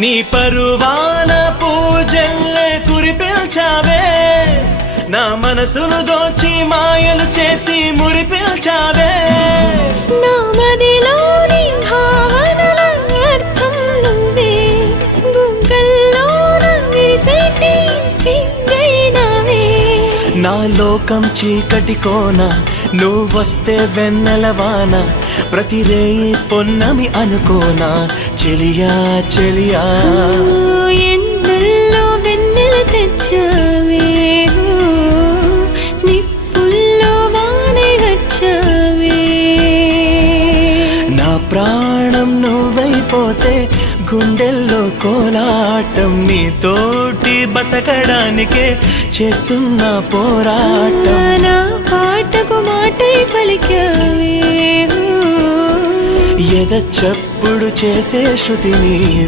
నీ పరువాన పూజల్లే కురిపిల్చావే, నా మనసును దోచి మాయలు చేసి మురిపిల్చావే. నా మదిలోని భావనల అర్థం నువ్వే, గుంకల్లోన విరిసేటి సిగ్గైనవే. నా లోకం చీకటి కోన, నువ్వొస్తే వెన్నెలవాన, ప్రతి రేయి పొన్నమి అనుకోనా చెలియా చెలియా. ఎండల్లో వెన్నెల తెచ్చావే, నిప్పుల్లో వానై వచ్చావే. నా ప్రాణం నువ్వైపోతే గుండెల్లో కోలాటం, నీతోటి బతకడానికే చేస్తున్న పోరాటం. నా పాటకు మాటై పలికావే, ఎద చప్పుడు చేసే శృతి నీవే.